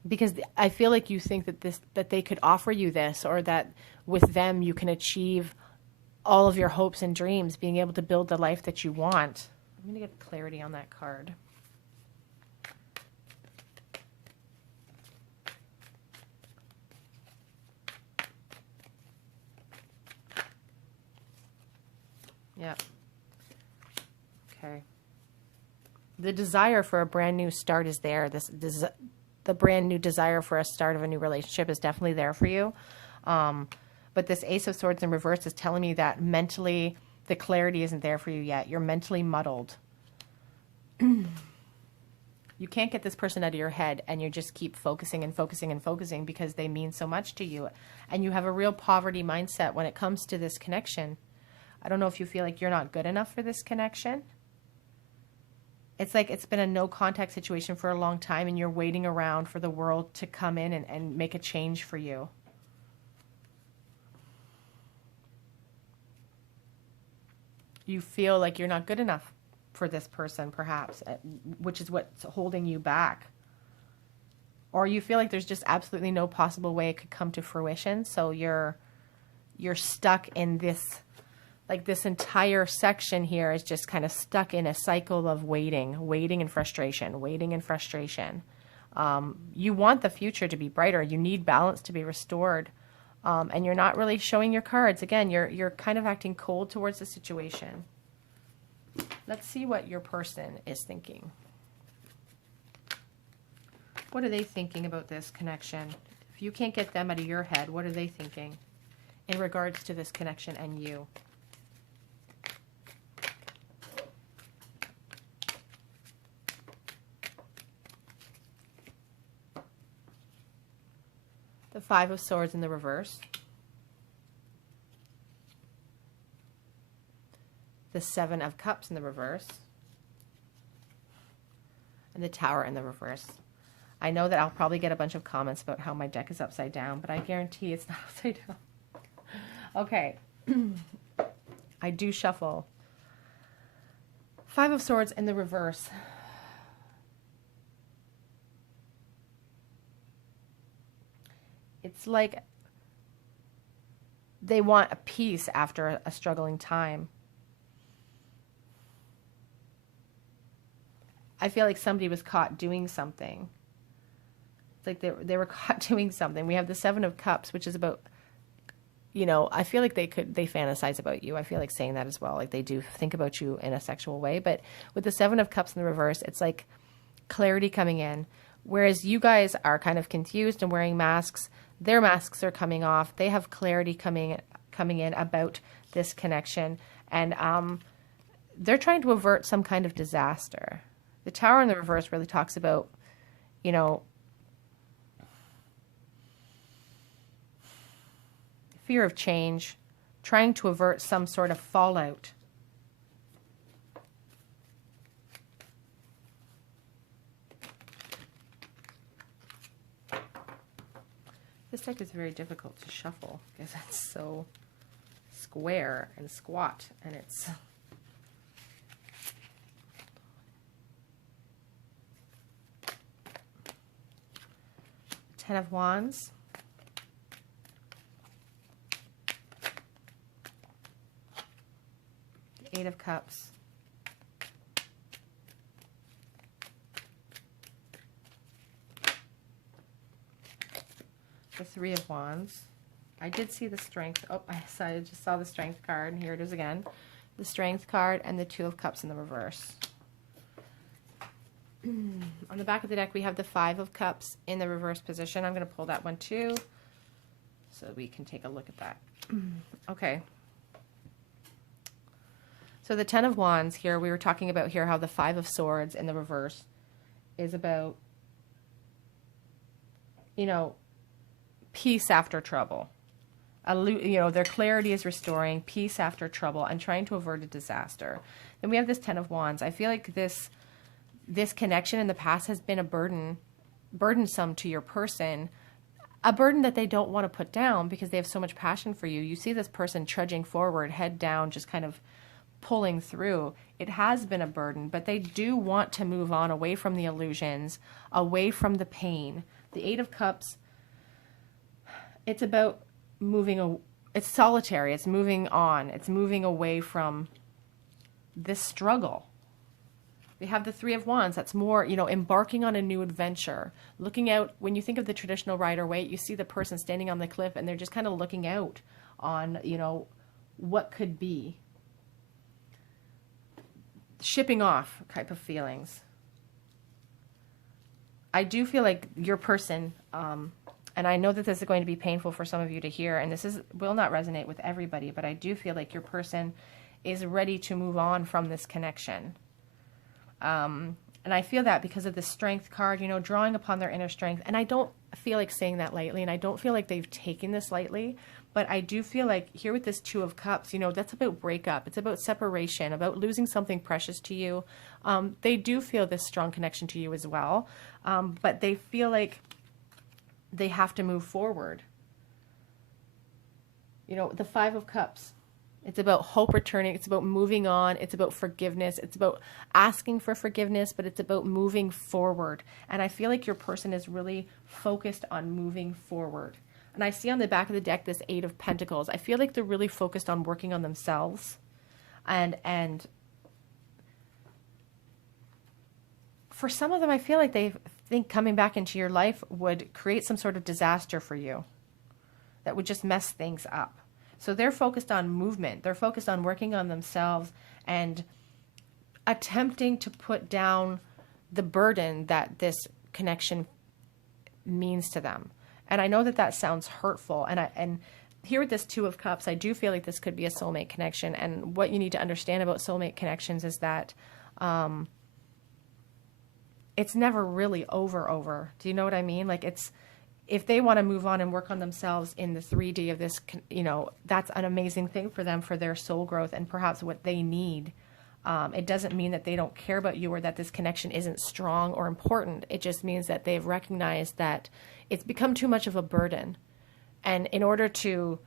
Because I feel like you think that they could offer you this, or that with them you can achieve all of your hopes and dreams, being able to build the life that you want. I'm going to get clarity on that card. Yep. Okay. The desire for a brand new start is there. The brand new desire for a start of a new relationship is definitely there for you. But this Ace of Swords in reverse is telling me that mentally the clarity isn't there for you yet. You're mentally muddled. You can't get this person out of your head, and you just keep focusing and focusing and focusing because they mean so much to you. And you have a real poverty mindset when it comes to this connection. I don't know if you feel like you're not good enough for this connection. It's like it's been a no contact situation for a long time, and you're waiting around for the world to come in and make a change for you. You feel like you're not good enough for this person, perhaps, which is what's holding you back. Or you feel like there's just absolutely no possible way it could come to fruition, so you're stuck in this. Like this entire section here is just kind of stuck in a cycle of waiting and frustration, waiting and frustration. You want the future to be brighter. You need balance to be restored. And you're not really showing your cards. Again, you're kind of acting cold towards the situation. Let's see what your person is thinking. What are they thinking about this connection? If you can't get them out of your head, what are they thinking in regards to this connection and you? The Five of Swords in the reverse. The Seven of Cups in the reverse. And the Tower in the reverse. I know that I'll probably get a bunch of comments about how my deck is upside down, but I guarantee it's not upside down. Okay. I do shuffle. Five of Swords in the reverse. It's like they want a peace after a struggling time. I feel like somebody was caught doing something. It's like they were caught doing something. We have the Seven of Cups, which is about, you know, I feel like they fantasize about you. I feel like saying that as well. Like they do think about you in a sexual way. But with the Seven of Cups in the reverse, it's like clarity coming in. Whereas you guys are kind of confused and wearing masks, their masks are coming off. They have clarity coming in about this connection. And they're trying to avert some kind of disaster. The Tower in the reverse really talks about, you know, fear of change, trying to avert some sort of fallout. This deck is very difficult to shuffle because it's so square and squat, and it's... Ten of Wands. Eight of Cups. The Three of Wands. I did see the Strength. Oh, I just saw the Strength card, and here it is again. The Strength card and the Two of Cups in the reverse. On the back of the deck, we have the Five of Cups in the reverse position. I'm going to pull that one too, so we can take a look at that. Okay. So the Ten of Wands here, we were talking about here how the Five of Swords in the reverse is about, you know, peace after trouble. You know, their clarity is restoring, peace after trouble, and trying to avert a disaster. Then we have this Ten of Wands. I feel like this connection in the past has been a burdensome to your person, a burden that they don't want to put down because they have so much passion for you. You see this person trudging forward, head down, just kind of pulling through. It has been a burden, but they do want to move on away from the illusions, away from the pain. The Eight of Cups, it's about moving, it's solitary, it's moving on, it's moving away from this struggle. We have the Three of Wands. That's more, you know, embarking on a new adventure. Looking out, when you think of the traditional Rider-Waite, you see the person standing on the cliff and they're just kind of looking out on, you know, what could be. Shipping off type of feelings. I do feel like your person, and I know that this is going to be painful for some of you to hear, and this will not resonate with everybody, but I do feel like your person is ready to move on from this connection. And I feel that because of the Strength card, you know, drawing upon their inner strength. And I don't feel like saying that lightly, and I don't feel like they've taken this lightly, but I do feel like here with this Two of Cups, you know, that's about breakup. It's about separation, about losing something precious to you. They do feel this strong connection to you as well, but they feel like they have to move forward. You know, the Five of Cups. It's about hope returning. It's about moving on. It's about forgiveness. It's about asking for forgiveness, but it's about moving forward. And I feel like your person is really focused on moving forward. And I see on the back of the deck this Eight of Pentacles. I feel like they're really focused on working on themselves. And for some of them, I feel like they think coming back into your life would create some sort of disaster for you that would just mess things up. So they're focused on movement. They're focused on working on themselves and attempting to put down the burden that this connection means to them. And I know that that sounds hurtful. And here with this Two of Cups, I do feel like this could be a soulmate connection. And what you need to understand about soulmate connections is that it's never really over. Do you know what I mean? Like if they want to move on and work on themselves in the 3D of this, you know, that's an amazing thing for them, for their soul growth and perhaps what they need. It doesn't mean that they don't care about you or that this connection isn't strong or important. It just means that they've recognized that it's become too much of a burden. And in order to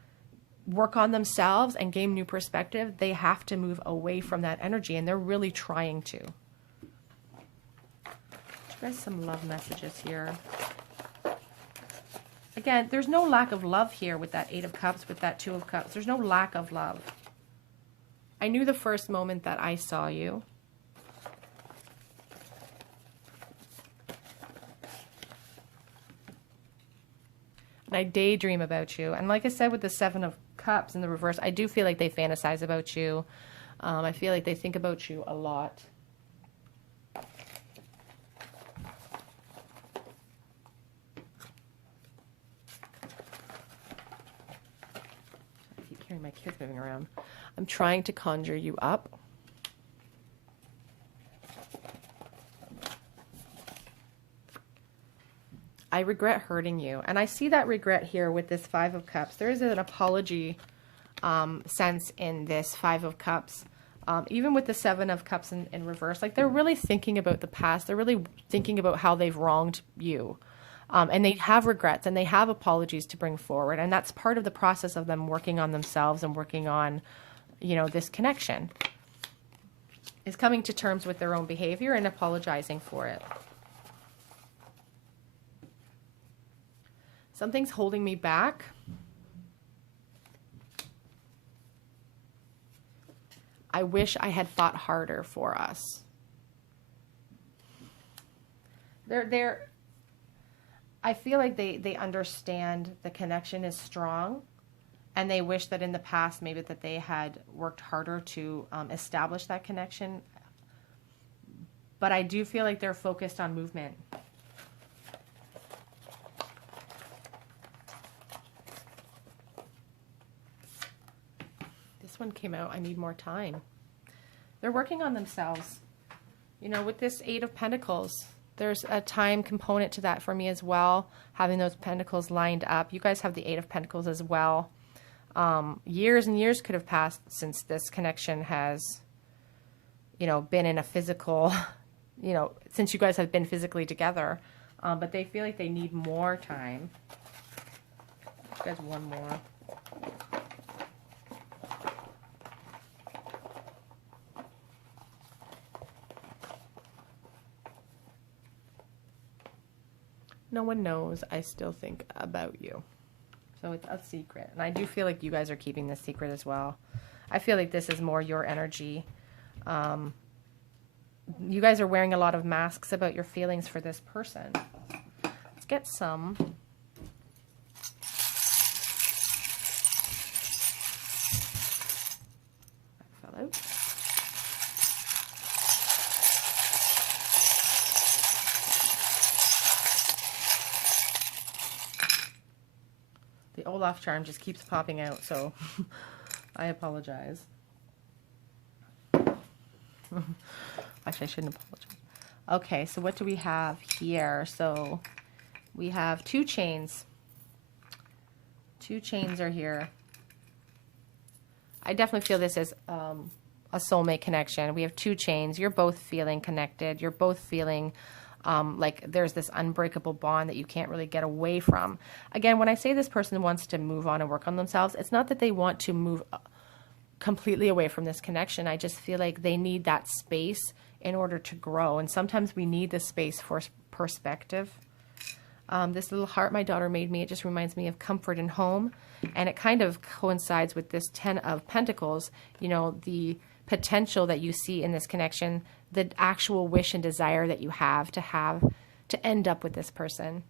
work on themselves and gain new perspective, they have to move away from that energy, and they're really trying to. There's some love messages here. Again, there's no lack of love here with that Eight of Cups, with that Two of Cups. There's no lack of love. I knew the first moment that I saw you. I daydream about you. And like I said with the Seven of Cups in the reverse, I do feel like they fantasize about you. I feel like they think about you a lot. I keep hearing my kids moving around. I'm trying to conjure you up. I regret hurting you. And I see that regret here with this Five of Cups. There is an apology sense in this Five of Cups. Even with the Seven of Cups in reverse, like they're really thinking about the past. They're really thinking about how they've wronged you. And they have regrets and they have apologies to bring forward. And that's part of the process of them working on themselves and working on, you know, this connection. Is coming to terms with their own behavior and apologizing for it. Something's holding me back. I wish I had fought harder for us. I feel like they understand the connection is strong, and they wish that in the past maybe that they had worked harder to establish that connection. But I do feel like they're focused on movement. This one came out, I need more time. They're working on themselves. You know, with this Eight of Pentacles, there's a time component to that for me as well, having those pentacles lined up. You guys have the Eight of Pentacles as well. Years and years could have passed since this connection has, you know, been in a physical, you know, since you guys have been physically together. But they feel like they need more time. You guys, one more. No one knows I still think about you. So it's a secret. And I do feel like you guys are keeping this secret as well. I feel like this is more your energy. You guys are wearing a lot of masks about your feelings for this person. Let's get some. That fell out. The Olaf charm just keeps popping out, so I apologize. Actually, I shouldn't apologize. Okay, so what do we have here? So we have two chains. Two chains are here. I definitely feel this is a soulmate connection. We have two chains. You're both feeling connected. You're both feeling like there's this unbreakable bond that you can't really get away from. Again, when I say this person wants to move on and work on themselves, it's not that they want to move completely away from this connection. I just feel like they need that space in order to grow. And sometimes we need the space for perspective. This little heart my daughter made me, it just reminds me of comfort and home. And it kind of coincides with this 10 of Pentacles, you know, the potential that you see in this connection, the actual wish and desire that you have to end up with this person.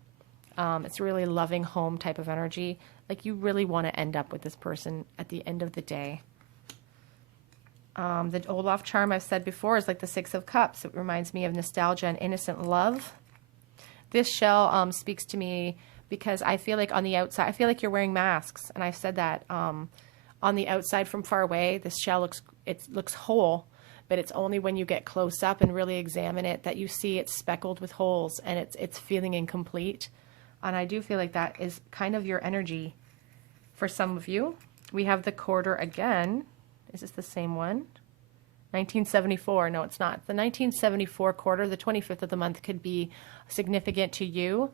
It's really loving home type of energy. Like you really want to end up with this person at the end of the day. The Olaf charm I've said before is like the Six of Cups. It reminds me of nostalgia and innocent love. This shell speaks to me because I feel like on the outside, I feel like you're wearing masks. And I've said that on the outside from far away, this shell looks whole, but it's only when you get close up and really examine it that you see it's speckled with holes and it's feeling incomplete. And I do feel like that is kind of your energy for some of you. We have the quarter again. Is this the same one? 1974. No, it's not. The 1974 quarter, the 25th of the month, could be significant to you.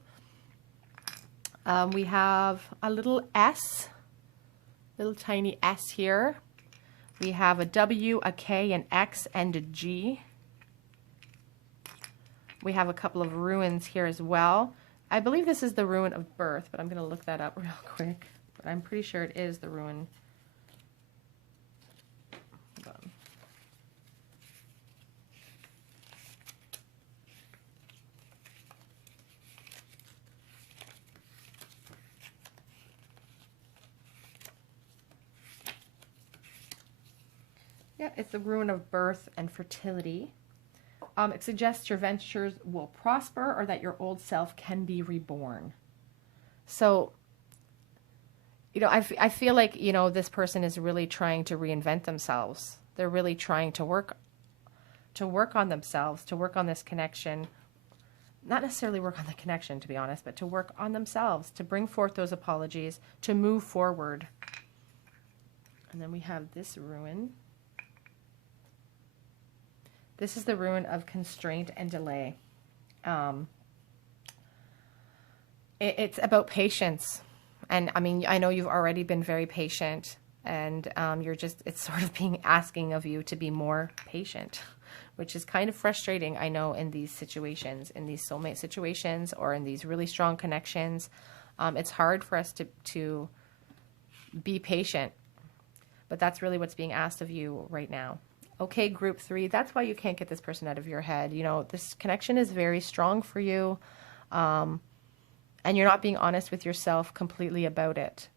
We have a little S, little tiny S here. We have a W, a K, an X, and a G. We have a couple of ruins here as well. I believe this is the ruin of birth, but I'm going to look that up real quick. But I'm pretty sure it is the ruin. Hold on. Yeah, it's the ruin of birth and fertility. It suggests your ventures will prosper or that your old self can be reborn. So, you know, I feel like, you know, this person is really trying to reinvent themselves. They're really trying to work on themselves, to work on this connection. Not necessarily work on the connection, to be honest, but to work on themselves, to bring forth those apologies, to move forward. And then we have this ruin. This is the ruin of constraint and delay. It's about patience. And I mean, I know you've already been very patient, and it's sort of being asking of you to be more patient, which is kind of frustrating, I know, in these situations, in these soulmate situations, or in these really strong connections. It's hard for us to be patient, but that's really what's being asked of you right now. Okay, group 3, that's why you can't get this person out of your head. You know, this connection is very strong for you, and you're not being honest with yourself completely about it.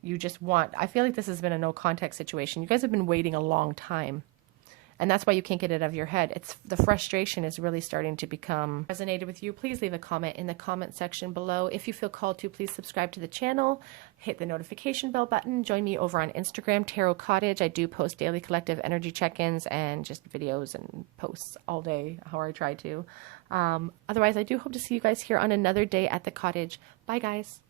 You just I feel like this has been a no contact situation. You guys have been waiting a long time. And that's why you can't get it out of your head. The frustration is really starting to become resonated with you. Please leave a comment in the comment section below. If you feel called to, please subscribe to the channel, hit the notification bell button, join me over on Instagram, Tarot Cottage. I do post daily collective energy check-ins and just videos and posts all day, how I try to. Otherwise, I do hope to see you guys here on another day at the cottage. Bye, guys.